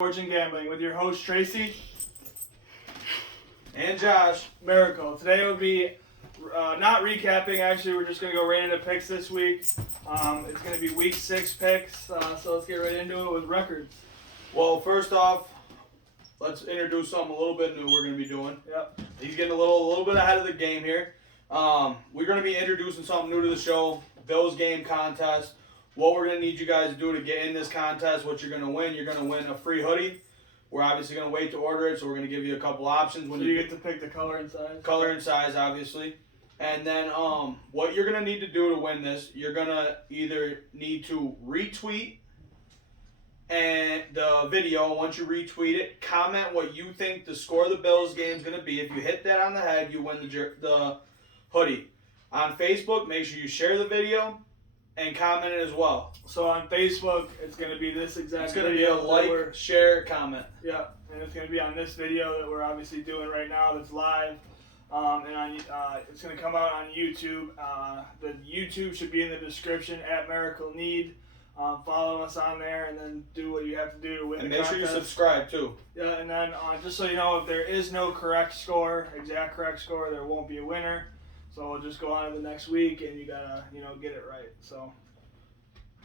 Sports and Gambling with your host Tracy and Josh. Miracle. Today will be not recapping. Actually, we're just going to go right into picks this week. It's going to be week 6 picks, so let's get right into it with records. Well, first off, let's introduce something a little bit new we're going to be doing. Yep. He's getting a little bit ahead of the game here. We're going to be introducing something new to the show, Bills game contest. What we're going to need you guys to do to get in this contest, what you're going to win a free hoodie. We're obviously going to wait to order it, so we're going to give you a couple options. When you get to pick the color and size. Color and size, obviously. And then what you're going to need to do to win this, you're going to either need to retweet and the video. Once you retweet it, comment what you think the score of the Bills game is going to be. If you hit that on the head, you win the hoodie. On Facebook, make sure you share the video and comment it as well. So on Facebook, it's going to be this exact It's going to be a like, share, comment. Yeah, and it's going to be on this video that we're obviously doing right now that's live. And on, it's going to come out on YouTube. The YouTube should be in the description at Miracle Need. Follow us on there and then do what you have to do to win the contest. And make sure you subscribe too. Yeah, and then just so you know, if there is no exact correct score, there won't be a winner. So we'll just go on to the next week, and you gotta, get it right. So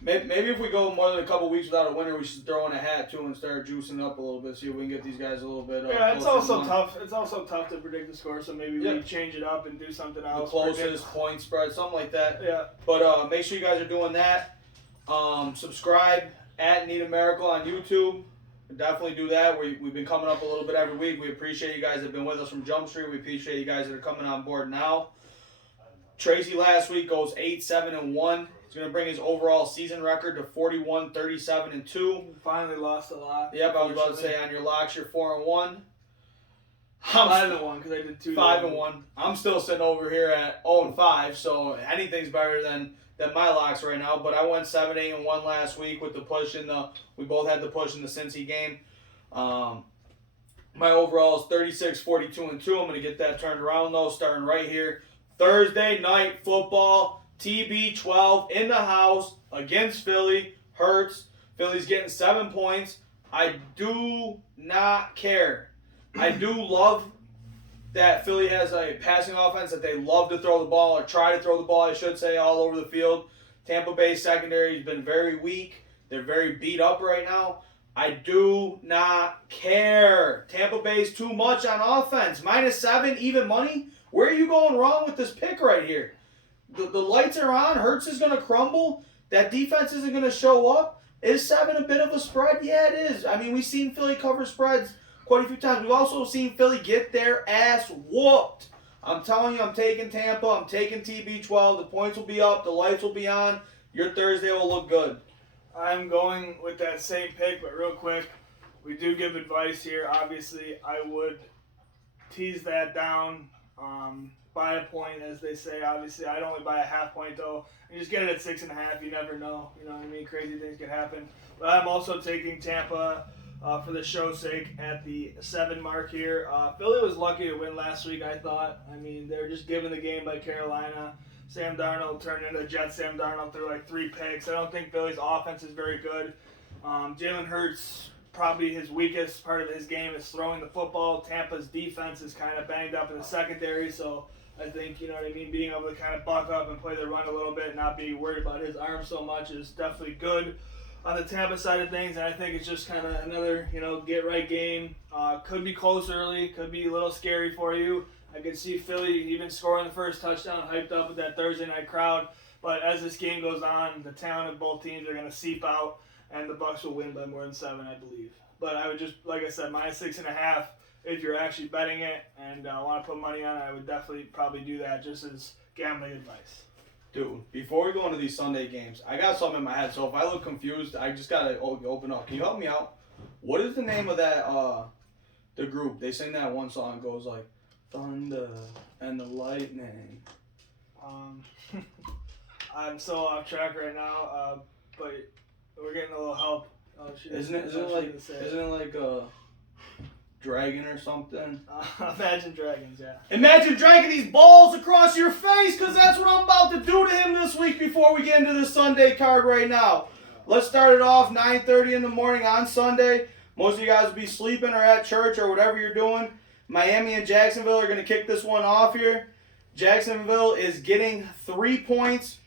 maybe if we go more than a couple weeks without a winner, we should throw in a hat too and start juicing up a little bit, see if we can get these guys a little bit. Yeah, it's also tough. It's also tough to predict the score, so maybe we change it up and do something else. The closest point spread, something like that. Yeah. But make sure you guys are doing that. Subscribe at Need a Miracle on YouTube. Definitely do that. We've been coming up a little bit every week. We appreciate you guys that have been with us from Jump Street. We appreciate you guys that are coming on board now. Tracy last week goes 8-7-1. He's going to bring his overall season record to 41-37-2. Finally lost a lot. Yep, I was about to say on your locks you're 4-1. I'm 5-1 because I did 2. 5-1. I'm still sitting over here at 0-5, so anything's better than my locks right now. But I went 7-8-1 last week with the push in the. We both had the push in the Cincy game. My overall is 36-42-2. I'm going to get that turned around though, starting right here. Thursday night football, TB12 in the house against Philly. Hurts. Philly's getting 7 points. I do not care. I do love that Philly has a passing offense that they love to throw the ball, or try to throw the ball, I should say, all over the field. Tampa Bay secondary has been very weak. They're very beat up right now. I do not care. Tampa Bay's too much on offense. -7, even money. Where are you going wrong with this pick right here? The lights are on. Hurts is going to crumble. That defense isn't going to show up. Is 7 a bit of a spread? Yeah, it is. I mean, we've seen Philly cover spreads quite a few times. We've also seen Philly get their ass whooped. I'm telling you, I'm taking Tampa. I'm taking TB12. The points will be up. The lights will be on. Your Thursday will look good. I'm going with that same pick, but real quick, we do give advice here. Obviously, I would tease that down. Buy a point, as they say. Obviously, I'd only buy a half point, though. And just get it at 6.5. You never know. You know what I mean? Crazy things could happen. But I'm also taking Tampa for the show's sake at the 7 mark here. Philly was lucky to win last week, I thought. I mean, they were just given the game by Carolina. Sam Darnold turned into Jet Sam Darnold threw like 3 picks. I don't think Philly's offense is very good. Jalen Hurts, probably his weakest part of his game is throwing the football. Tampa's defense is kind of banged up in the secondary, so I think, you know what I mean, being able to kind of buck up and play the run a little bit and not be worried about his arm so much is definitely good on the Tampa side of things. And I think it's just kind of another, get-right game. Could be close early, could be a little scary for you. I could see Philly even scoring the first touchdown, hyped up with that Thursday night crowd. But as this game goes on, the talent of both teams are going to seep out, and the Bucs will win by more than 7, I believe. But I would just, like I said, -6.5. If you're actually betting it and want to put money on it, I would definitely probably do that just as gambling advice. Dude, before we go into these Sunday games, I got something in my head. So if I look confused, I just got to open up. Can you help me out? What is the name of that, the group? They sing that one song. It goes like, Thunder and the Lightning. I'm so off track right now, but we're getting a little help. Isn't it like dragon or something? Imagine Dragons, yeah. Imagine dragging these balls across your face, because that's what I'm about to do to him this week before we get into this Sunday card right now. Let's start it off 9:30 in the morning on Sunday. Most of you guys will be sleeping or at church or whatever you're doing. Miami and Jacksonville are going to kick this one off here. Jacksonville is getting 3 points.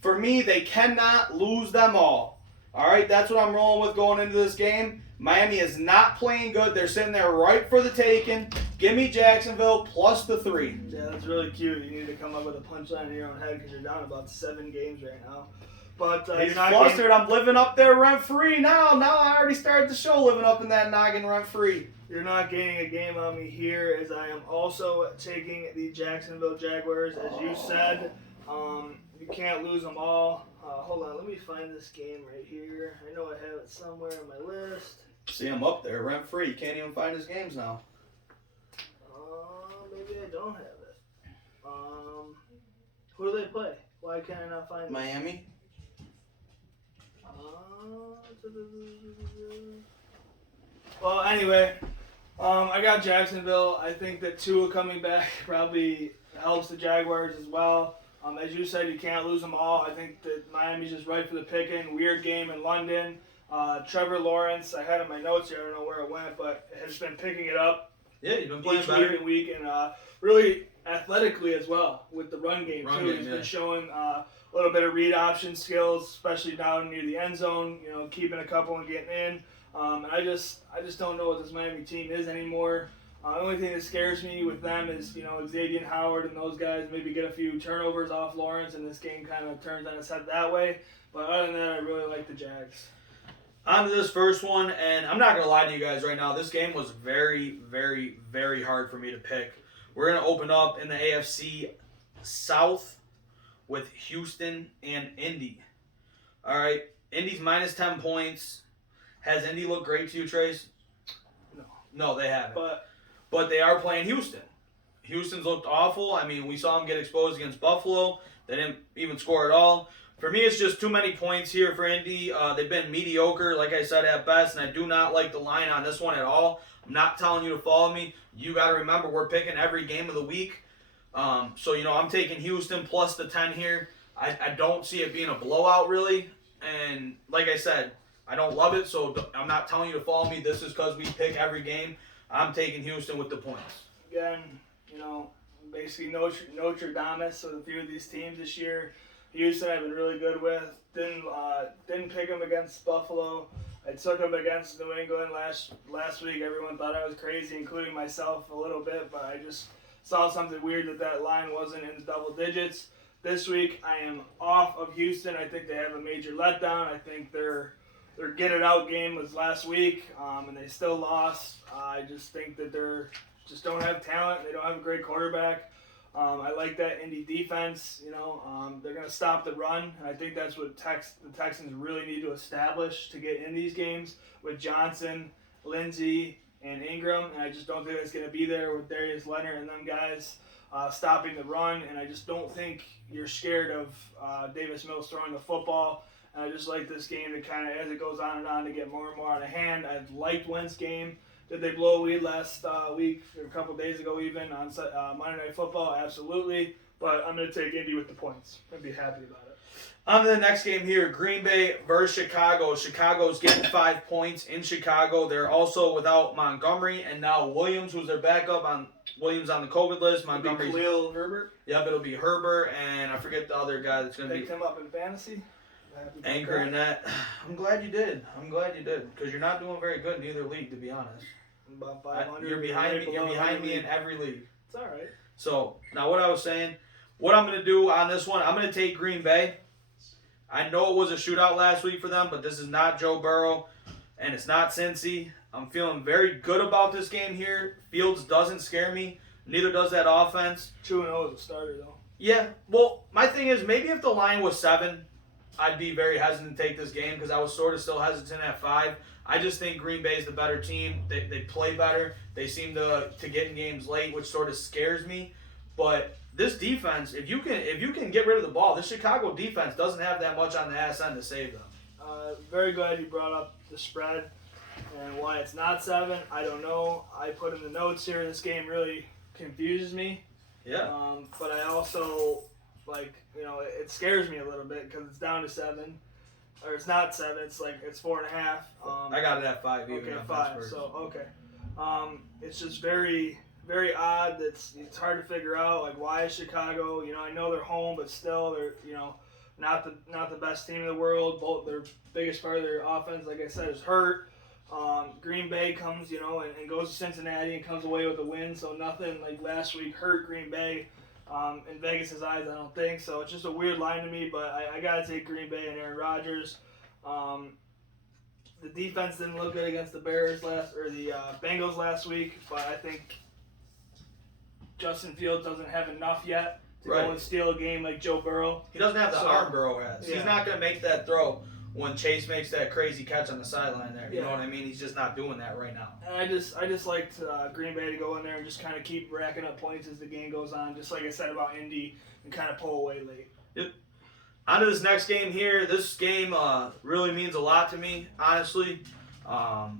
For me, they cannot lose them all. All right, that's what I'm rolling with going into this game. Miami is not playing good. They're sitting there right for the taking. Give me Jacksonville plus the 3. Yeah, that's really cute. You need to come up with a punchline in your own head because you're down about 7 games right now. But He's flustered. I'm living up there rent-free now. Now I already started the show living up in that noggin rent-free. You're not gaining a game on me here, as I am also taking the Jacksonville Jaguars. As you said, you can't lose them all. Hold on, let me find this game right here. I know I have it somewhere on my list. See, I'm up there rent-free. Can't even find his games now. Maybe I don't have it. Who do they play? Why can't I not find it? Miami. Well, anyway, I got Jacksonville. I think that Tua coming back probably helps the Jaguars as well. As you said, you can't lose them all. I think that Miami's just right for the picking. Weird game in London. Trevor Lawrence, I had in my notes here. I don't know where it went, but has been picking it up. Yeah, you've been playing each better. week and week, and really athletically as well with the run game too. He's been showing a little bit of read option skills, especially down near the end zone. You know, keeping a couple and getting in. And I just don't know what this Miami team is anymore. The only thing that scares me with them is, Xavier Howard and those guys maybe get a few turnovers off Lawrence, and this game kind of turns on its head that way. But other than that, I really like the Jags. On to this first one, and I'm not going to lie to you guys right now. This game was very, very, very hard for me to pick. We're going to open up in the AFC South with Houston and Indy. All right, Indy's minus 10 points. Has Indy looked great to you, Trace? No, they haven't. But they are playing Houston. Houston's looked awful. I mean, we saw them get exposed against Buffalo. They didn't even score at all. For me, it's just too many points here for Indy. They've been mediocre, like I said, at best, and I do not like the line on this one at all. I'm not telling you to follow me. You got to remember, we're picking every game of the week. So, I'm taking Houston plus the 10 here. I don't see it being a blowout, really. And like I said, I don't love it, so I'm not telling you to follow me. This is because we pick every game. I'm taking Houston with the points. Again, basically Notre Dame with a few of these teams this year. Houston I've been really good with. Didn't pick them against Buffalo. I took them against New England last week. Everyone thought I was crazy, including myself a little bit, but I just saw something weird that line wasn't in the double digits. This week I am off of Houston. I think they have a major letdown. I think their get it out game was last week, and they still lost. I just think that they're just don't have talent. They don't have a great quarterback. I like that Indy defense. They're going to stop the run, and I think that's what the Texans really need to establish to get in these games with Johnson, Lindsey, and Ingram. And I just don't think that's going to be there with Darius Leonard and them guys stopping the run. And I just don't think you're scared of Davis Mills throwing the football. And I just like this game to kind of, as it goes on and on, to get more and more out of hand. I liked Wentz's game. Did they blow a lead last week, or a couple days ago even, on Monday Night Football? Absolutely. But I'm going to take Indy with the points. I'd be happy about it. On to the next game here, Green Bay versus Chicago. Chicago's getting 5 points in Chicago. They're also without Montgomery and now Williams, who's their backup. Williams on the COVID list. Montgomery's Khalil Herbert? Yep, it'll be Herbert, and I forget the other guy that's going to be... Picked him up in fantasy? Anchoring that. I'm glad you did. Because you're not doing very good in either league, to be honest. About 500. You're behind me in every league. It's all right. So, now what I was saying, what I'm going to do on this one, I'm going to take Green Bay. I know it was a shootout last week for them, but this is not Joe Burrow, and it's not Cincy. I'm feeling very good about this game here. Fields doesn't scare me. Neither does that offense. 2-0 as a starter, though. Yeah, well, my thing is, maybe if the line was 7, I'd be very hesitant to take this game because I was sort of still hesitant at 5. I just think Green Bay is the better team. They play better. They seem to get in games late, which sort of scares me. But this defense, if you can get rid of the ball, this Chicago defense doesn't have that much on the ass end to save them. Very glad you brought up the spread and why it's not 7. I don't know. I put in the notes here. This game really confuses me. Yeah. But I also it scares me a little bit because it's down to 7. or it's not 7. It's 4.5. I got it at 5. Even Okay, on 5. Pittsburgh. So okay. It's just very, very odd. It's hard to figure out why is Chicago. I know they're home, but still they're not the best team in the world. Both their biggest part of their offense, like I said, is hurt. Green Bay comes and goes to Cincinnati and comes away with a win. So nothing like last week hurt Green Bay. In Vegas' eyes, I don't think so. It's just a weird line to me, but I gotta take Green Bay and Aaron Rodgers. The defense didn't look good against the Bengals last week, but I think Justin Fields doesn't have enough yet to go and steal a game like Joe Burrow. He doesn't have the arm Burrow has. Yeah. He's not going to make that throw when Chase makes that crazy catch on the sideline there. You know what I mean? He's just not doing that right now. And I just liked Green Bay to go in there and just kind of keep racking up points as the game goes on, just like I said about Indy, and kind of pull away late. Yep. On to this next game here. This game really means a lot to me, honestly. All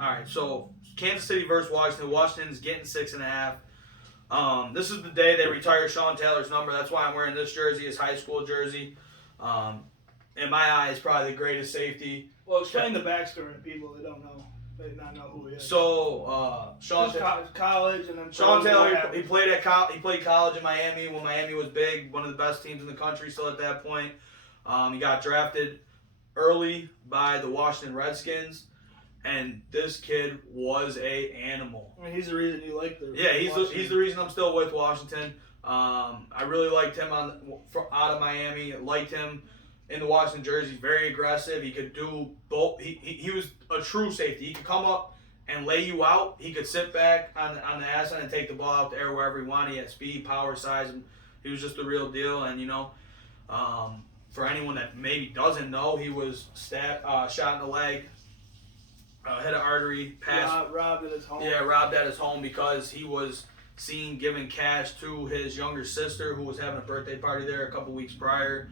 right, so Kansas City versus Washington. Washington's getting 6.5. This is the day they retire Sean Taylor's number. That's why I'm wearing this jersey, his high school jersey. In my eyes, probably the greatest safety. Well, explain the backstory to people that don't know. They not know who he is. So Sean college and then Sean Taylor, he played college in Miami when Miami was big, one of the best teams in the country still at that point. He got drafted early by the Washington Redskins, and this kid was a animal. I mean, he's the reason you like the. Yeah, he's the reason I'm still with Washington. I really liked him out of Miami. Liked him in the Washington jersey. Very aggressive. He could do both. He was a true safety. He could come up and lay you out. He could sit back on the ass end and take the ball out the air wherever he wanted. He had speed, power, size, and he was just the real deal. And for anyone that maybe doesn't know, he was shot in the leg, hit an artery, passed. Robbed at his home. Yeah, robbed at his home because he was seen giving cash to his younger sister who was having a birthday party there a couple weeks prior.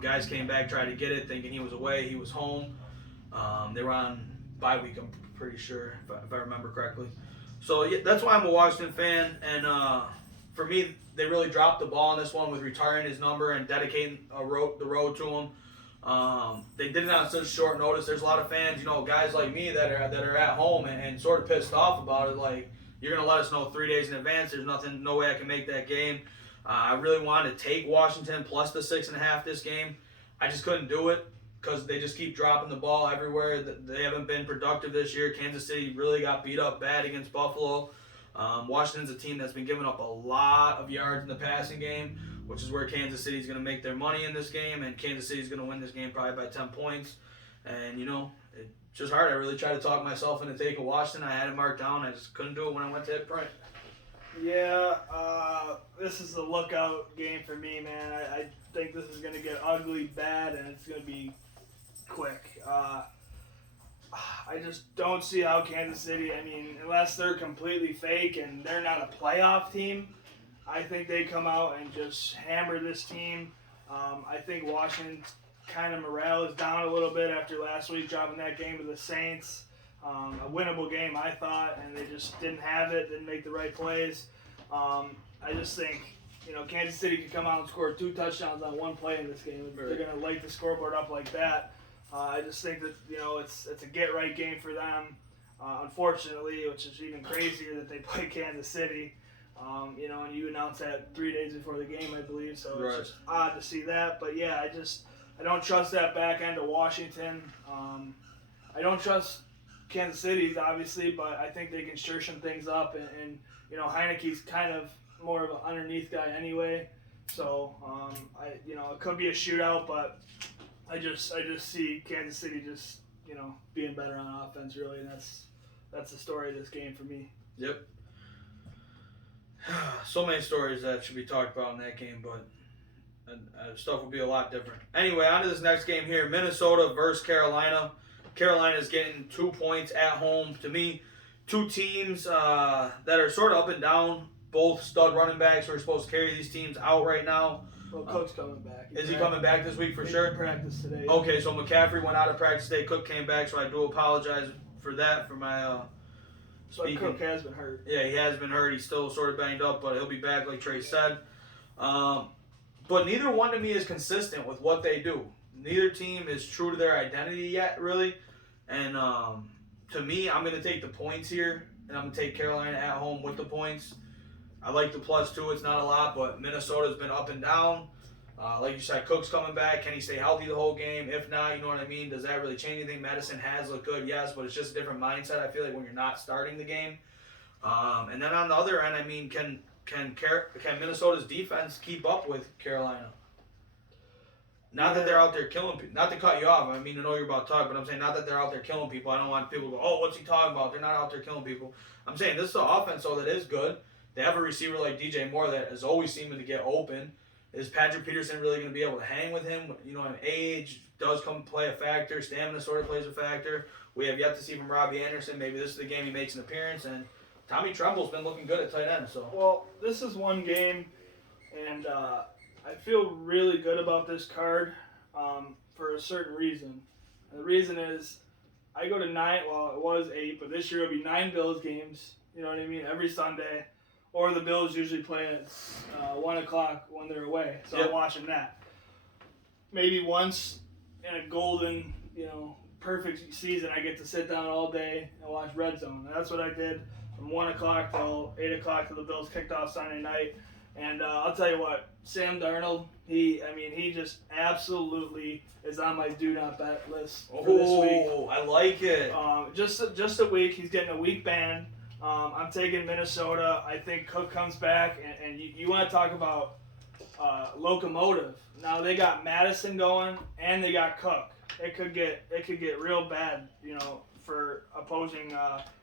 Guys came back, tried to get it, thinking he was away. He was home. They were on bye week, I'm pretty sure, if I remember correctly. So yeah, that's why I'm a Washington fan. And for me, they really dropped the ball on this one with retiring his number and dedicating the road to him. They did it on such short notice. There's a lot of fans, guys like me that are at home and sort of pissed off about it. Like, you're going to let us know 3 days in advance. There's no way I can make that game. I really wanted to take Washington plus the 6.5 this game. I just couldn't do it because they just keep dropping the ball everywhere. They haven't been productive this year. Kansas City really got beat up bad against Buffalo. Washington's a team that's been giving up a lot of yards in the passing game, which is where Kansas City's going to make their money in this game, and Kansas City's going to win this game probably by 10 points. And, it's just hard. I really tried to talk myself into taking Washington. I had it marked down. I just couldn't do it when I went to hit print. Yeah, this is a lookout game for me, man. I think this is going to get ugly bad, and it's going to be quick. I just don't see how Kansas City, unless they're completely fake and they're not a playoff team, I think they come out and just hammer this team. I think Washington's kind of morale is down a little bit after last week dropping that game to the Saints. A winnable game, I thought, and they just didn't have it, didn't make the right plays. I just think, Kansas City could come out and score 2 touchdowns on one play in this game. They're going to light the scoreboard up like that. I just think that, it's a get-right game for them, unfortunately, which is even crazier that they play Kansas City. And you announced that 3 days before the game, I believe, so it's just odd to see that. But, yeah, I don't trust that back end of Washington. I don't trust Kansas City's, obviously, but I think they can stir some things up, and Heineke's kind of more of an underneath guy anyway, so it could be a shootout, but I just see Kansas City just being better on offense, really, and that's the story of this game for me. Yep. So many stories that should be talked about in that game, but stuff will be a lot different. Anyway, on to this next game here, Minnesota versus Carolina. Carolina's getting 2 points at home. To me, two teams that are sort of up and down. Both stud running backs who are supposed to carry these teams out right now. Well, Cook's coming back. Is he coming back this week for sure? Practice today. Okay, so McCaffrey went out of practice today. Cook came back, so I do apologize for that, for my speaking. But Cook has been hurt. Yeah, he has been hurt. He's still sort of banged up, but he'll be back, like Trey said. But neither one to me is consistent with what they do. neither team is true to their identity yet, really. And to me, I'm going to take the points here, and I'm going to take Carolina at home with the points. I like the +2. It's not a lot, but Minnesota's been up and down. Like you said, Cook's coming back. Can he stay healthy the whole game? If not, you know what I mean? Does that really change anything? Madison has looked good, yes, but it's just a different mindset, I feel like, when you're not starting the game. And then on the other end, I mean, can Minnesota's defense keep up with Carolina? Not that they're out there killing people. Not to cut you off. I mean, I know you're about to talk, but I'm saying not that they're out there killing people. I don't want people to go, oh, what's he talking about? They're not out there killing people. I'm saying this is an offense, though, that is good. They have a receiver like DJ Moore that is always seeming to get open. Is Patrick Peterson really going to be able to hang with him? You know, age does come play a factor. Stamina sort of plays a factor. We have yet to see from Robbie Anderson. Maybe this is the game he makes an appearance. And Tommy Tremble's been looking good at tight end. So. Well, this is one game, and I feel really good about this card for a certain reason. And the reason is I go to 9, well, it was 8, but this year it'll be 9 Bills games, you know what I mean, every Sunday. Or the Bills usually play at 1 o'clock when they're away, so I'm watching that. Maybe once in a golden, perfect season, I get to sit down all day and watch Red Zone. And that's what I did from 1 o'clock till 8 o'clock till the Bills kicked off Sunday night. And I'll tell you what, Sam Darnold, he just absolutely is on my do not bet list for this week. Oh, I like it. Just a week. He's getting a week ban. I'm taking Minnesota. I think Cook comes back, and you want to talk about locomotive. Now they got Madison going, and they got Cook. It could get real bad, for opposing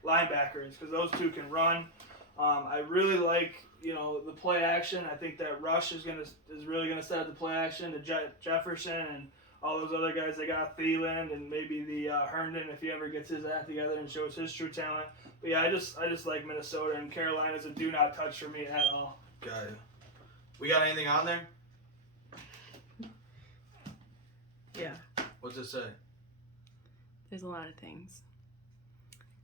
linebackers because those two can run. I really like the play action. I think that Rush is really gonna set up the play action to Jefferson and all those other guys. They got Thielen and maybe the Herndon if he ever gets his act together and shows his true talent. But yeah, I just like Minnesota, and Carolina's a do not touch for me at all. Got it. We got anything on there? Yeah. What's it say? There's a lot of things.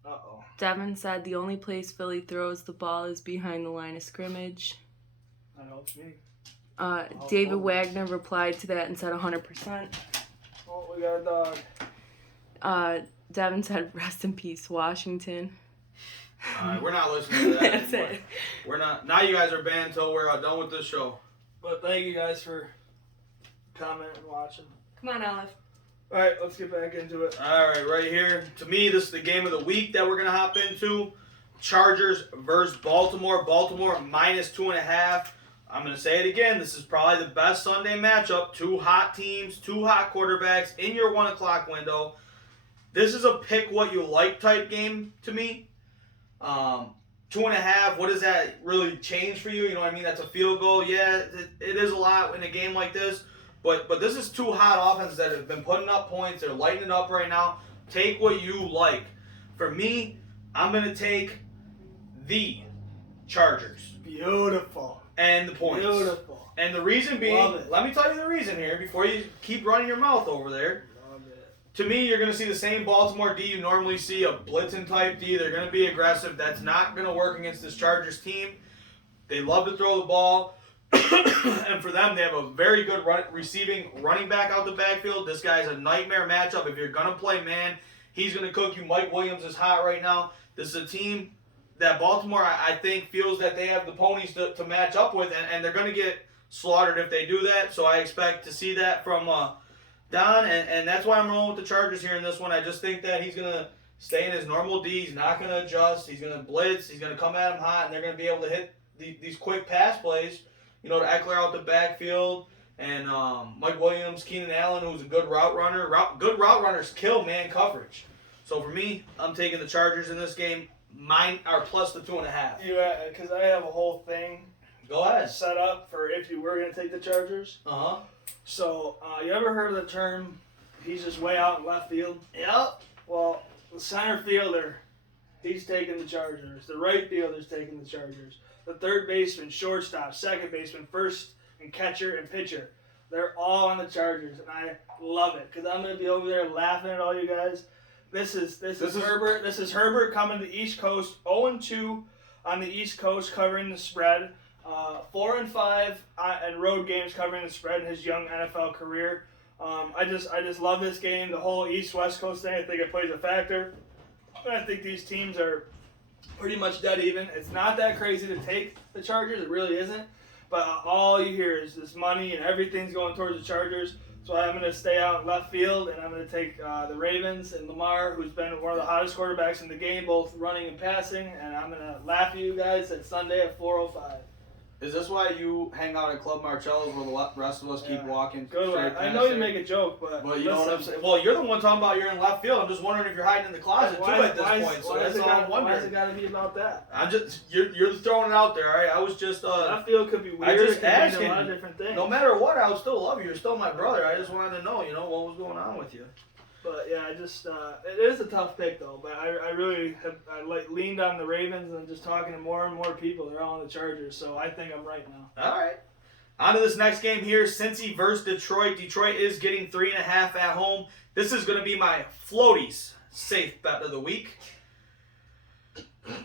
Uh-oh. Devin said the only place Philly throws the ball is behind the line of scrimmage. That helps me. David Wagner replied to that and said 100%. Oh, we got a dog. Devin said, rest in peace, Washington. Alright, we're not listening to that That's anymore. it. We're not. Now you guys are banned until we're done with this show. But thank you guys for commenting and watching. Come on, Olive. All right, let's get back into it. All right, right here. To me, this is the game of the week that we're going to hop into. Chargers versus Baltimore. Baltimore -2.5. I'm going to say it again. This is probably the best Sunday matchup. 2 hot teams, 2 hot quarterbacks in your 1 o'clock window. This is a pick what you like type game to me. 2.5, what does that really change for you? You know what I mean? That's a field goal. Yeah, it is a lot in a game like this. But this is 2 hot offenses that have been putting up points. They're lighting it up right now. Take what you like. For me, I'm going to take the Chargers. Beautiful. And the points. Beautiful. And the reason being, Love it. let me tell you the reason here before you keep running your mouth over there. Love it. To me, you're going to see the same Baltimore D you normally see, a blitzing type D. They're going to be aggressive. That's not going to work against this Chargers team. They love to throw the ball. And for them, they have a very good receiving running back out the backfield. This guy's a nightmare matchup. If you're going to play man, he's going to cook you. Mike Williams is hot right now. This is a team that Baltimore, I think, feels that they have the ponies to match up with, and they're going to get slaughtered if they do that. So I expect to see that from Don, and that's why I'm rolling with the Chargers here in this one. I just think that he's going to stay in his normal D. He's not going to adjust. He's going to blitz. He's going to come at him hot, and they're going to be able to hit these quick pass plays. To Eckler out the backfield, and Mike Williams, Keenan Allen, who's a good route runner. Good route runners kill man coverage. So for me, I'm taking the Chargers in this game. Mine are plus the 2.5. Yeah, because I have a whole thing Go ahead. set up for if you were going to take the Chargers. Uh-huh. So, you ever heard of the term, he's just way out in left field? Yep. Well, the center fielder, he's taking the Chargers. The right fielder's taking the Chargers. The third baseman, shortstop, second baseman, first and catcher and pitcher. They're all on the Chargers, and I love it because I'm going to be over there laughing at all you guys. This is Herbert. This is Herbert coming to the East Coast, 0-2 on the East Coast, covering the spread. 4-5 and road games covering the spread in his young NFL career. I just love this game. The whole East-West Coast thing, I think it plays a factor. I think these teams are pretty much dead even. It's not that crazy to take the Chargers. It really isn't. But all you hear is this money and everything's going towards the Chargers. So I'm going to stay out in left field, and I'm going to take the Ravens and Lamar, who's been one of the hottest quarterbacks in the game, both running and passing. And I'm going to laugh at you guys at Sunday at 4:05. Is this why you hang out at Club Marcello's where the rest of us keep walking? Good. I know you make a joke, but you know what I'm saying? Well, you're the one talking about you're in left field. I'm just wondering if you're hiding in the closet too at this point. So that's all I'm wondering. Why is it got to be about that? I'm just you're throwing it out there, all right? I was just left field could be weird. I just asking. A lot of different things. No matter what, I would still love you. You're still my brother. I just wanted to know, what was going on with you. But yeah, it is a tough pick though. But I really leaned on the Ravens, and just talking to more and more people, they're all on the Chargers. So I think I'm right now. All right. On to this next game here, Cincy versus Detroit. Detroit is getting 3.5 at home. This is going to be my floaties safe bet of the week.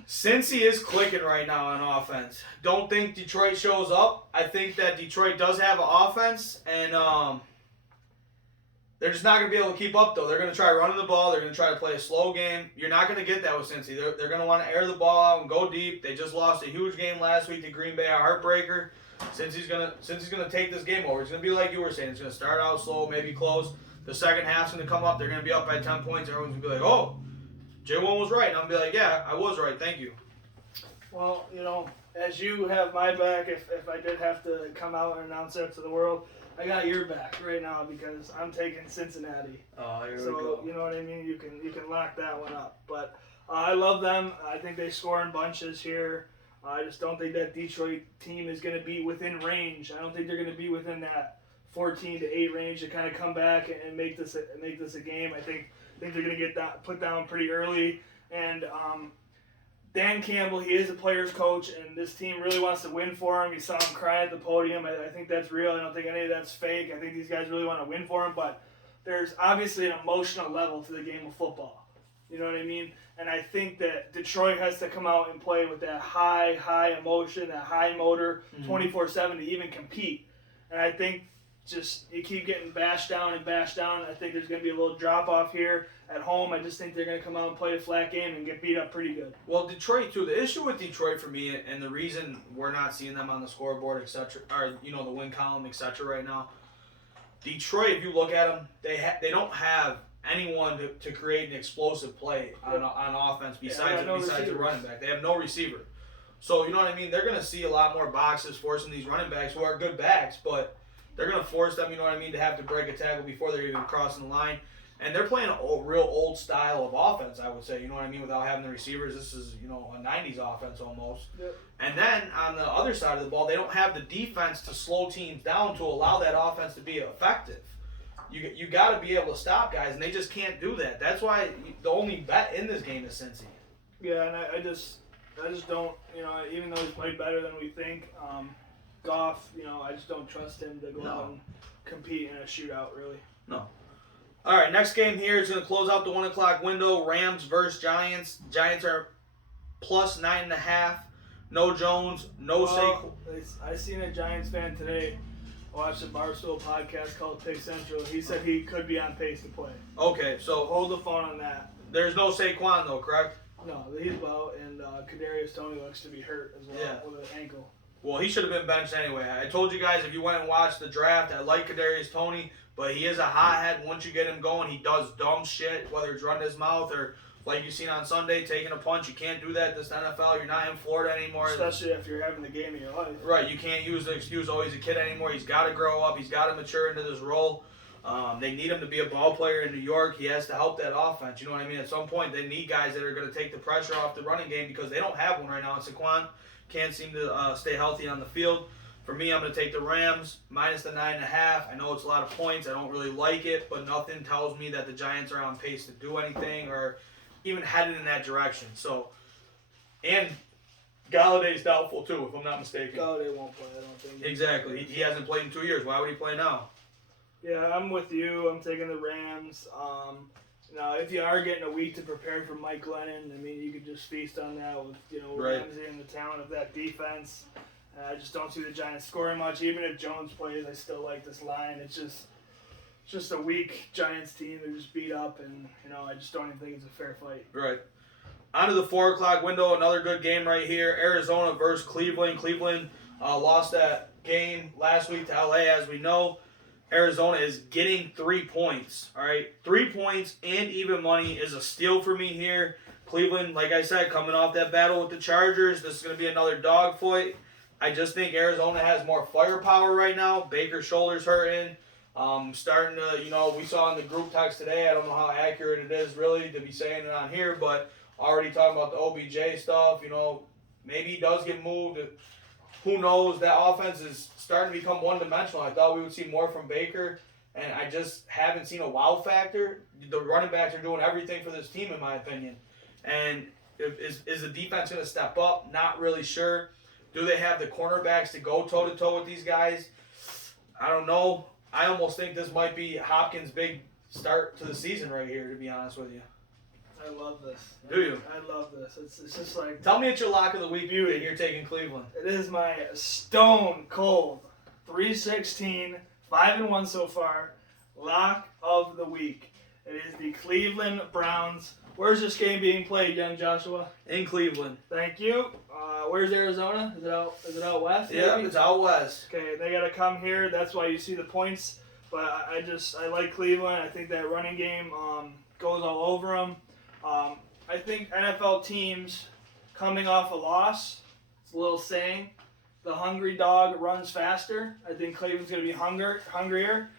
Cincy is clicking right now on offense. Don't think Detroit shows up. I think that Detroit does have an offense, and they're just not going to be able to keep up, though. They're going to try running the ball. They're going to try to play a slow game. You're not going to get that with Cincy. They're going to want to air the ball out and go deep. They just lost a huge game last week to Green Bay, a heartbreaker. Cincy's going to take this game over. It's going to be like you were saying. It's going to start out slow, maybe close. The second half's going to come up. They're going to be up by 10 points. Everyone's going to be like, oh, J1 was right. And I'm going to be like, yeah, I was right. Thank you. Well, as you have my back, if I did have to come out and announce that to the world, I got your back right now because I'm taking Cincinnati. Oh, here we go. So, you know what I mean? You can lock that one up. But I love them. I think they score in bunches here. I just don't think that Detroit team is going to be within range. I don't think they're going to be within that 14-8 range to kind of come back and make this a game. I think they're going to get that put down pretty early. And Dan Campbell, he is a player's coach, and this team really wants to win for him. You saw him cry at the podium. I think that's real. I don't think any of that's fake. I think these guys really want to win for him, but there's obviously an emotional level to the game of football. You know what I mean? And I think that Detroit has to come out and play with that high emotion, that high motor, 24/7 to even compete. And I think just you keep getting bashed down. I think there's going to be a little drop-off here at home. I just think they're going to come out and play a flat game and get beat up pretty good. Well, Detroit, too. The issue with Detroit for me, and the reason we're not seeing them on the scoreboard, etc., or, the win column, etc., right now, Detroit, if you look at them, they don't have anyone to create an explosive play on offense besides the running back. They have no receiver. So, you know what I mean? They're going to see a lot more boxes forcing these running backs who are good backs, but they're going to force them, to have to break a tackle before they're even crossing the line. And they're playing a real old style of offense, I would say, without having the receivers. This is, a 90s offense almost. Yep. And then on the other side of the ball, they don't have the defense to slow teams down to allow that offense to be effective. You got to be able to stop guys, and they just can't do that. That's why the only bet in this game is Cincy. Yeah, and I just don't, even though he's played better than we think, Goff, I just don't trust him to go out and compete in a shootout, really. No. All right, next game here is going to close out the 1 o'clock window. Rams versus Giants. Giants are plus 9.5. No Jones, no Saquon. I seen a Giants fan today watch a Barstool podcast called Pick Central. He said he could be on pace to play. Okay, so hold the phone on that. There's no Saquon, though, correct? No, he's out, and Kadarius Toney looks to be hurt as well with an ankle. Well, he should have been benched anyway. I told you guys if you went and watched the draft, I like Kadarius Toney, but he is a hothead. Once you get him going, he does dumb shit, whether it's running his mouth or, like you seen on Sunday, taking a punch. You can't do that this NFL. You're not in Florida anymore. Especially if you're having the game of your life. Right. You can't use the excuse, oh, he's a kid anymore. He's got to grow up. He's got to mature into this role. They need him to be a ball player in New York. He has to help that offense. You know what I mean? At some point, they need guys that are going to take the pressure off the running game because they don't have one right now. And Saquon can't seem to stay healthy on the field. For me, I'm going to take the Rams minus the 9.5. I know it's a lot of points. I don't really like it, but nothing tells me that the Giants are on pace to do anything or even headed in that direction. So, and Galladay's doubtful too, if I'm not mistaken. Galladay won't play, I don't think. Exactly. He hasn't played in 2 years. Why would he play now? Yeah, I'm with you. I'm taking the Rams. Now, if you are getting a week to prepare for Mike Glennon, I mean, you could just feast on that with, Ramsey and the talent of that defense. I just don't see the Giants scoring much. Even if Jones plays, I still like this line. It's just It's just a weak Giants team. They're just beat up, and I just don't even think it's a fair fight. Right. On to the 4 o'clock window. Another good game right here. Arizona versus Cleveland. Cleveland lost that game last week to LA, as we know. Arizona is getting 3 points. All right, 3 points and even money is a steal for me here. Cleveland, like I said, coming off that battle with the Chargers. This is going to be another dogfight. I just think Arizona has more firepower right now. Baker's shoulder's hurting. Starting to, we saw in the group text today, I don't know how accurate it is really to be saying it on here, but already talking about the OBJ stuff, maybe he does get moved. Who knows? That offense is starting to become one-dimensional. I thought we would see more from Baker, and I just haven't seen a wow factor. The running backs are doing everything for this team, in my opinion. And is the defense going to step up? Not really sure. Do they have the cornerbacks to go toe-to-toe with these guys? I don't know. I almost think this might be Hopkins' big start to the season right here, to be honest with you. I love this. Do you? I love this. It's just like... Tell me it's your lock of the week, and you're taking Cleveland. It is my stone cold 3-16, 5-1 so far, lock of the week. It is the Cleveland Browns. Where's this game being played, young Joshua? In Cleveland. Thank you. Where's Arizona? Is it out west? Yeah, maybe? it's out west. Okay, they got to come here. That's why you see the points. But I like Cleveland. I think that running game goes all over them. I think NFL teams coming off a loss, it's a little saying, the hungry dog runs faster. I think Cleveland's going to be hungrier.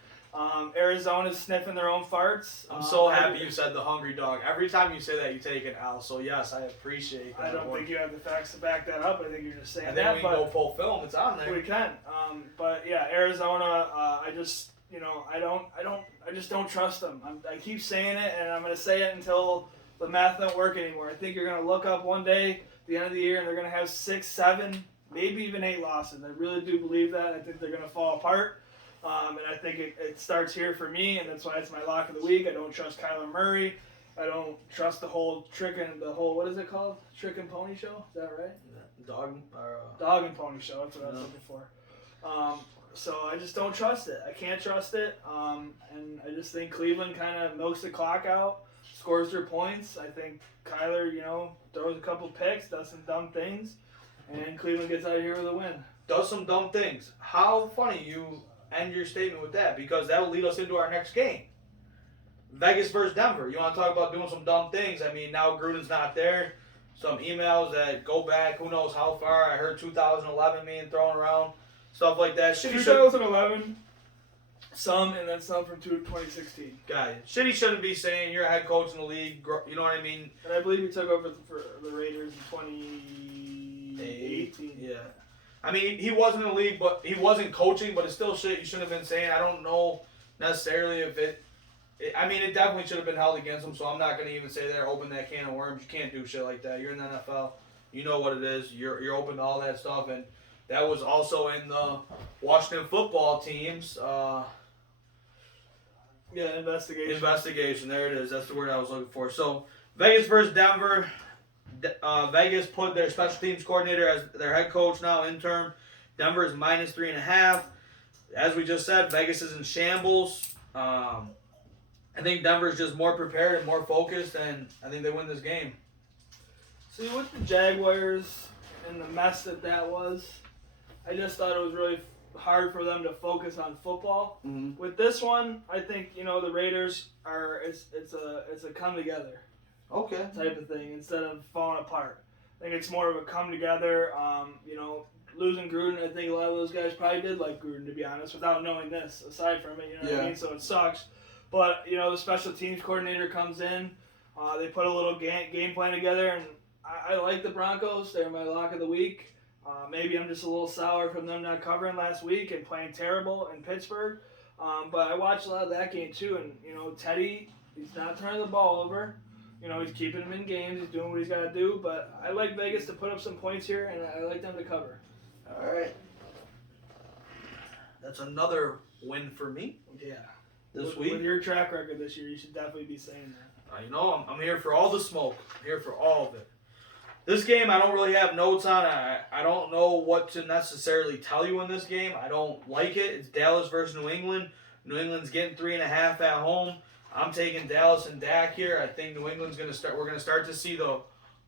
Arizona's sniffing their own farts. I'm so happy you said the hungry dog. Every time you say that, you take an L. So, yes, I appreciate that. I don't think you have the facts to back that up. I think you're just saying and that. And then we can go full film. It's on there. We can. But, yeah, Arizona, I just, I just don't trust them. I keep saying it, and I'm going to say it until the math don't work anymore. I think you're going to look up one day at the end of the year, and they're going to have 6, 7, maybe even 8 losses. I really do believe that. I think they're going to fall apart. And I think it starts here for me, and that's why it's my lock of the week. I don't trust Kyler Murray. I don't trust the whole what is it called? Trick and Pony Show? Is that right? Dog and Pony Show. That's what I was looking for. So I just don't trust it. I can't trust it. And I just think Cleveland kind of milks the clock out, scores their points. I think Kyler, throws a couple picks, does some dumb things, and Cleveland gets out of here with a win. Does some dumb things. How funny you end your statement with that, because that will lead us into our next game. Vegas versus Denver. You want to talk about doing some dumb things? I mean, now Gruden's not there. Some emails that go back, who knows how far. I heard 2011 being thrown around. Stuff like that. 2011, some, and then some from 2016. Guy, shit, he shouldn't be saying you're a head coach in the league. You know what I mean? And I believe he took over for the Raiders in 2018. Yeah. I mean, he wasn't in the league, but he wasn't coaching, but it's still shit you shouldn't have been saying. I don't know necessarily if it definitely should have been held against him, so I'm not going to even say there, open that can of worms. You can't do shit like that. You're in the NFL. You know what it is. You're open to all that stuff, and that was also in the Washington football team's investigation. There it is. That's the word I was looking for. So, Vegas versus Denver. Vegas put their special teams coordinator as their head coach now, interim. Denver is -3.5. As we just said, Vegas is in shambles. I think Denver's just more prepared and more focused, and I think they win this game. See, with the Jaguars and the mess that was, I just thought it was really hard for them to focus on football. Mm-hmm. With this one, I think the Raiders are it's a come together. Okay. Type of thing instead of falling apart. I think it's more of a come together. Losing Gruden, I think a lot of those guys probably did like Gruden, to be honest, without knowing this. Aside from it, what I mean. So it sucks. But the special teams coordinator comes in. They put a little game plan together, and I like the Broncos. They're my lock of the week. Maybe I'm just a little sour from them not covering last week and playing terrible in Pittsburgh. But I watched a lot of that game too, and Teddy, he's not turning the ball over. He's keeping him in games. He's doing what he's got to do. But I like Vegas to put up some points here, and I like them to cover. All right. That's another win for me. Yeah. This week. With your track record this year, you should definitely be saying that. I'm here for all the smoke. I'm here for all of it. This game, I don't really have notes on. I don't know what to necessarily tell you in this game. I don't like it. It's Dallas versus New England. New England's getting 3.5 at home. I'm taking Dallas and Dak here. I think New England's going to start. We're going to start to see the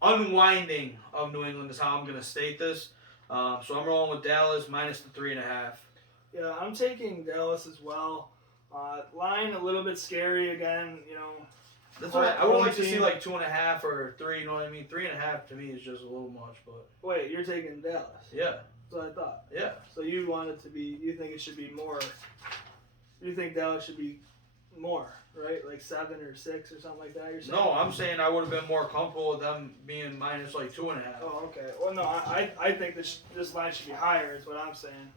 unwinding of New England is how I'm going to state this. So I'm rolling with Dallas minus the 3.5. Yeah, I'm taking Dallas as well. Line a little bit scary again, That's why I would like to see like 2.5 or 3. You know what I mean? 3.5 to me is just a little much, but Wait, you're taking Dallas? yeah, That's what I thought. yeah. So you want it to be? You think it should be more? You think Dallas should be more, right? Like 7 or 6 or something like that. You're saying? No, I'm saying I would have been more comfortable with them being minus like 2.5. Oh, okay. Well, no, I think this line should be higher. Is what I'm saying.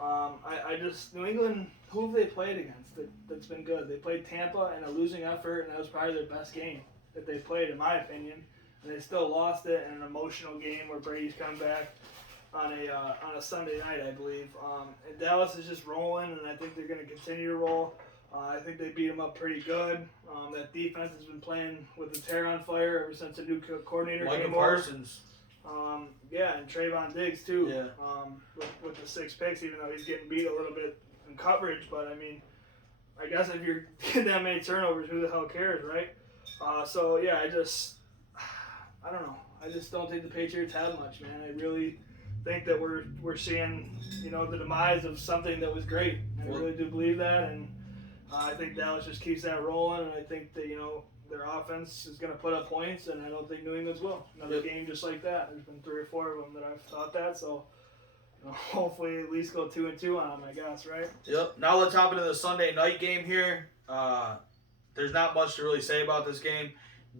I just New England. Who have they played against that's been good? They played Tampa in a losing effort, and that was probably their best game that they played, in my opinion. And they still lost it in an emotional game where Brady's come back on a Sunday night, I believe. And Dallas is just rolling, and I think they're going to continue to roll. I think they beat them up pretty good. That defense has been playing with the hair on fire ever since the new coordinator Michael came over. Parsons. Yeah, and Trayvon Diggs too. Yeah. With the 6 picks, even though he's getting beat a little bit in coverage, but I mean, I guess if you're getting that many turnovers, who the hell cares, right? So yeah, I don't know. I just don't think the Patriots have much, man. I really think that we're seeing, the demise of something that was great. I really do believe that, and I think Dallas just keeps that rolling, and I think that their offense is going to put up points, and I don't think New England's will. Another game just like that. There's been 3 or 4 of them that I've thought that, so hopefully at least go 2-2 on them, I guess, right? Yep. Now let's hop into the Sunday night game here. There's not much to really say about this game.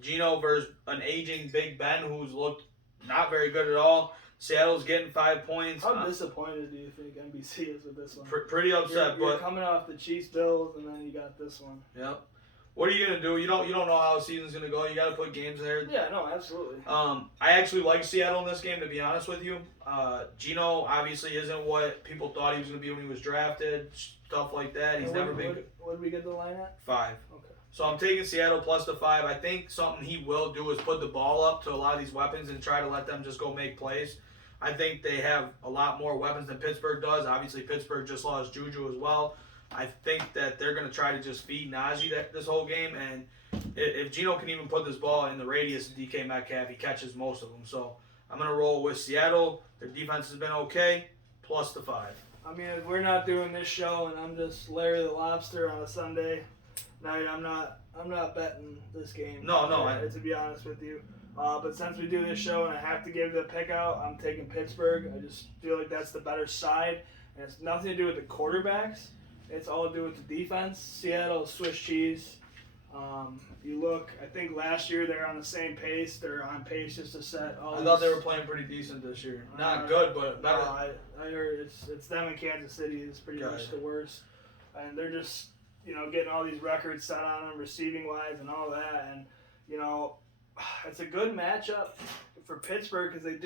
Geno versus an aging Big Ben who's looked not very good at all. Seattle's getting 5 points. How disappointed do you think NBC is with this one? Pretty upset, you're but coming off the Chiefs Bills, and then you got this one. Yep. What are you gonna do? You don't know how the season's gonna go. You got to put games there. Yeah, no, absolutely. I actually like Seattle in this game, to be honest with you. Geno obviously isn't what people thought he was gonna be when he was drafted. Stuff like that. He's never been. What did we get the line at? 5. Okay. So I'm taking Seattle plus the 5. I think something he will do is put the ball up to a lot of these weapons and try to let them just go make plays. I think they have a lot more weapons than Pittsburgh does. Obviously, Pittsburgh just lost Juju as well. I think that they're going to try to just feed Najee this whole game. And if Geno can even put this ball in the radius of DK Metcalf, he catches most of them. So I'm going to roll with Seattle. Their defense has been okay, plus the 5. I mean, if we're not doing this show and I'm just Larry the Lobster on a Sunday night, I'm not betting this game. No, to be honest with you. But since we do this show and I have to give the pick out, I'm taking Pittsburgh. I just feel like that's the better side. And it's nothing to do with the quarterbacks. It's all to do with the defense. Seattle, Swiss cheese. You look, I think last year they're on the same pace. They're on pace just to set all I thought they were playing pretty decent this year. Not good, but better. No, I heard it's them in Kansas City is pretty much the worst. And they're just, getting all these records set on them, receiving wise and all that. And, it's a good matchup for Pittsburgh because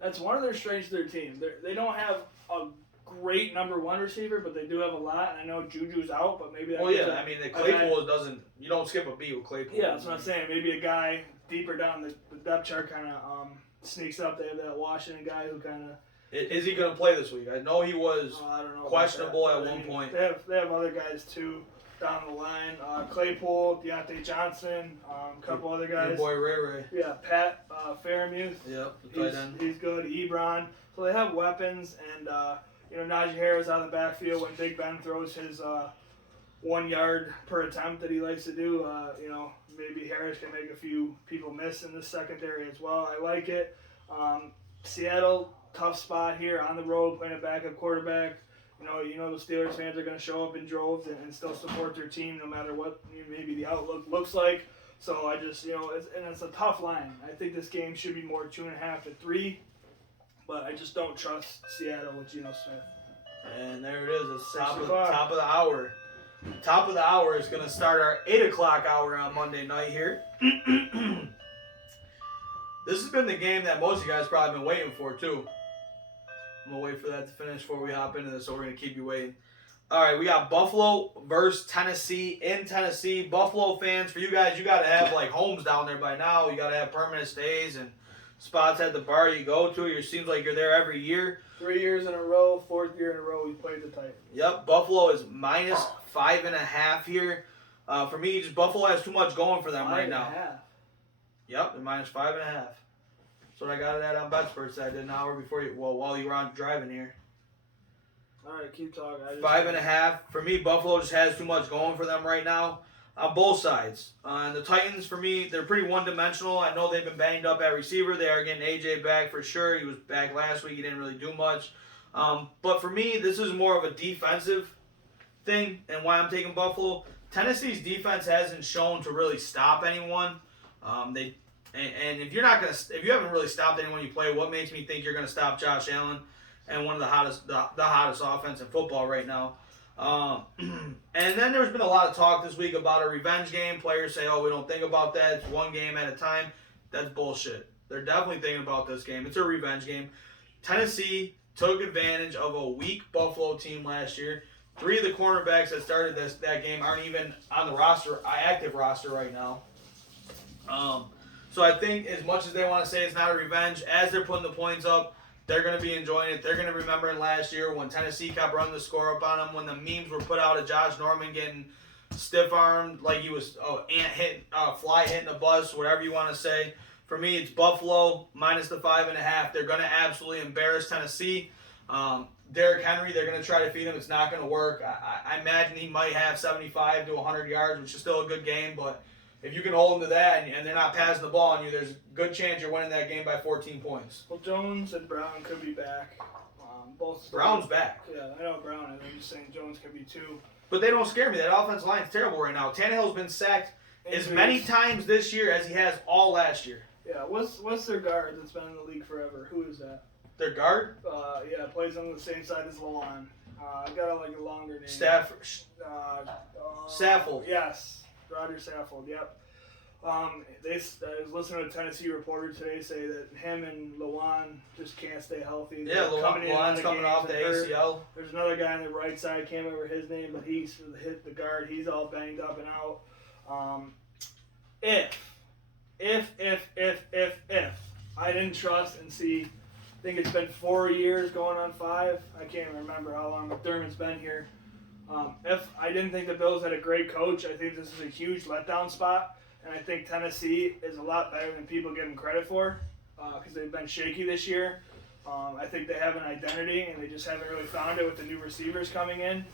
that's one of their strengths of their team. They don't have a great number 1 receiver, but they do have a lot. And I know Juju's out, but maybe that. Well, yeah, I mean, Claypool doesn't. You don't skip a beat with Claypool. Yeah, that's what I'm saying. Maybe a guy deeper down the depth chart kind of sneaks up. They have that Washington guy who kind of. Is he going to play this week? I know he was I don't know questionable at one point. They have other guys too down the line. Claypool, Deontay Johnson, a couple other guys. Your boy Ray. Yeah, Pat Fairmuth. Yep, the tight end. He's good. Ebron. So they have weapons, and Najee Harris out of the backfield when Big Ben throws his 1 yard per attempt that he likes to do. Maybe Harris can make a few people miss in the secondary as well. I like it. Seattle, tough spot here on the road, playing a backup quarterback. The Steelers fans are going to show up in droves and still support their team no matter what maybe the outlook looks like. So I just, it's a tough line. I think this game should be more 2.5 to 3, but I just don't trust Seattle with Geno Smith. And there it is. It's top of the hour. Top of the hour is going to start our 8 o'clock hour on Monday night here. This has been the game that most of you guys probably been waiting for, too. I'm going to wait for that to finish before we hop into this, so we're going to keep you waiting. All right, we got Buffalo versus Tennessee in Tennessee. Buffalo fans, for you guys, you got to have, homes down there by now. You got to have permanent stays and spots at the bar you go to. It seems like you're there every year. 3 years in a row, 4th year in a row, we played the Titans. Yep, Buffalo is minus 5.5 here. For me, just Buffalo has too much going for them right now. 5.5. Yep, they're -5.5. That's what I got it at on BetSports. I did an hour before you. Well, while you were on driving here. All right, keep talking. 5.5. For me, Buffalo just has too much going for them right now on both sides. And the Titans, for me, they're pretty one-dimensional. I know they've been banged up at receiver. They are getting AJ back for sure. He was back last week. He didn't really do much. But for me, this is more of a defensive thing and why I'm taking Buffalo. Tennessee's defense hasn't shown to really stop anyone. If you're not if you haven't really stopped anyone you play, what makes me think you're gonna stop Josh Allen and one of the hottest offense in football right now? And then there's been a lot of talk this week about a revenge game. Players say, "Oh, we don't think about that. It's one game at a time." That's bullshit. They're definitely thinking about this game. It's a revenge game. Tennessee took advantage of a weak Buffalo team last year. 3 of the cornerbacks that started that game aren't even on the active roster right now. So I think as much as they want to say it's not a revenge, as they're putting the points up, they're going to be enjoying it. They're going to remember last year when Tennessee kept running the score up on them, when the memes were put out of Josh Norman getting stiff-armed like he was fly hitting a bus, whatever you want to say. For me, it's Buffalo minus the 5.5. They're going to absolutely embarrass Tennessee. Derrick Henry, they're going to try to feed him. It's not going to work. I imagine he might have 75 to 100 yards, which is still a good game. But if you can hold him to that and they're not passing the ball on you, there's a good chance you're winning that game by 14 points. Well, Jones and Brown could be back. Both. Brown's back. Yeah, I know Brown is. I'm just saying Jones could be too. But they don't scare me. That offensive line's terrible right now. Tannehill's been sacked as many times this year as he has all last year. Yeah, what's their guard that's been in the league forever? Who is that? Their guard? Yeah, plays on the same side as Lawan. Got a longer name. Saffold. Yes, Roger Saffold. Yep. I was listening to a Tennessee reporter today say that him and Lawan just can't stay healthy. Yeah, Lawan's coming off the ACL. There's another guy on the right side. Can't remember his name, but he's hit the guard. He's all banged up and out. If I didn't trust and see. I think it's been 4 years going on 5. I can't remember how long McDermott's been here. If I didn't think the Bills had a great coach, I think this is a huge letdown spot. And I think Tennessee is a lot better than people give them credit for because they've been shaky this year. I think they have an identity and they just haven't really found it with the new receivers coming in.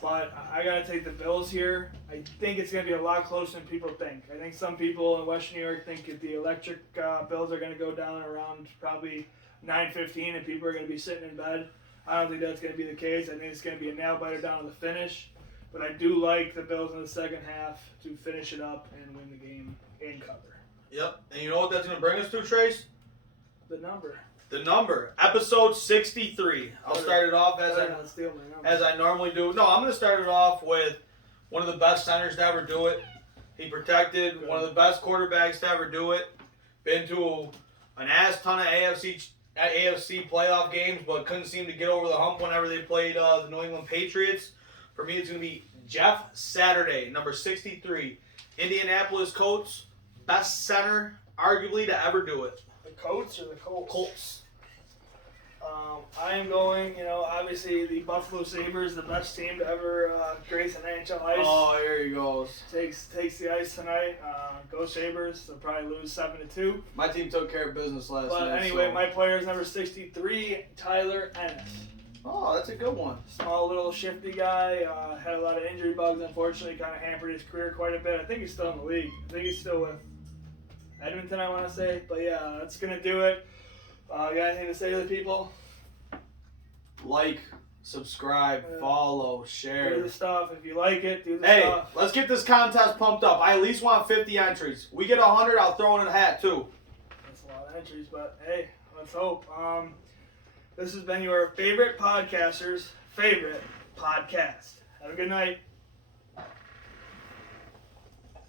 But I got to take the Bills here. I think it's going to be a lot closer than people think. I think some people in Western New York think that the electric Bills are going to go down around probably 9:15 and people are going to be sitting in bed. I don't think that's going to be the case. I think it's going to be a nail-biter down to the finish. But I do like the Bills in the second half to finish it up and win the game and cover. Yep. And you know what that's going to bring us to, Trace? The number. The number. Episode 63. I'll start it off as I normally do. No, I'm going to start it off with one of the best centers to ever do it. He protected one of the best quarterbacks to ever do it. Been to an ass ton of AFC playoff games, but couldn't seem to get over the hump whenever they played the New England Patriots. For me, it's going to be Jeff Saturday, number 63. Indianapolis Colts, best center, arguably, to ever do it. The Colts or the Colts? Colts. I am going, obviously the Buffalo Sabres, the best team to ever grace an NHL ice. Oh, here he goes. Takes the ice tonight. Go Sabres. They'll probably lose 7-2. My team took care of business last night. But anyway, my player is number 63, Tyler Ennis. Oh, that's a good one. Small little shifty guy. Had a lot of injury bugs, unfortunately. Kind of hampered his career quite a bit. I think he's still in the league. I think he's still with Edmonton, I want to say. But yeah, that's going to do it. Got anything to say to the people? Like, subscribe, follow, share. Do the stuff. If you like it, do the stuff. Hey, let's get this contest pumped up. I at least want 50 entries. We get 100, I'll throw in a hat too. That's a lot of entries, but hey, let's hope. This has been your favorite podcaster's favorite podcast. Have a good night.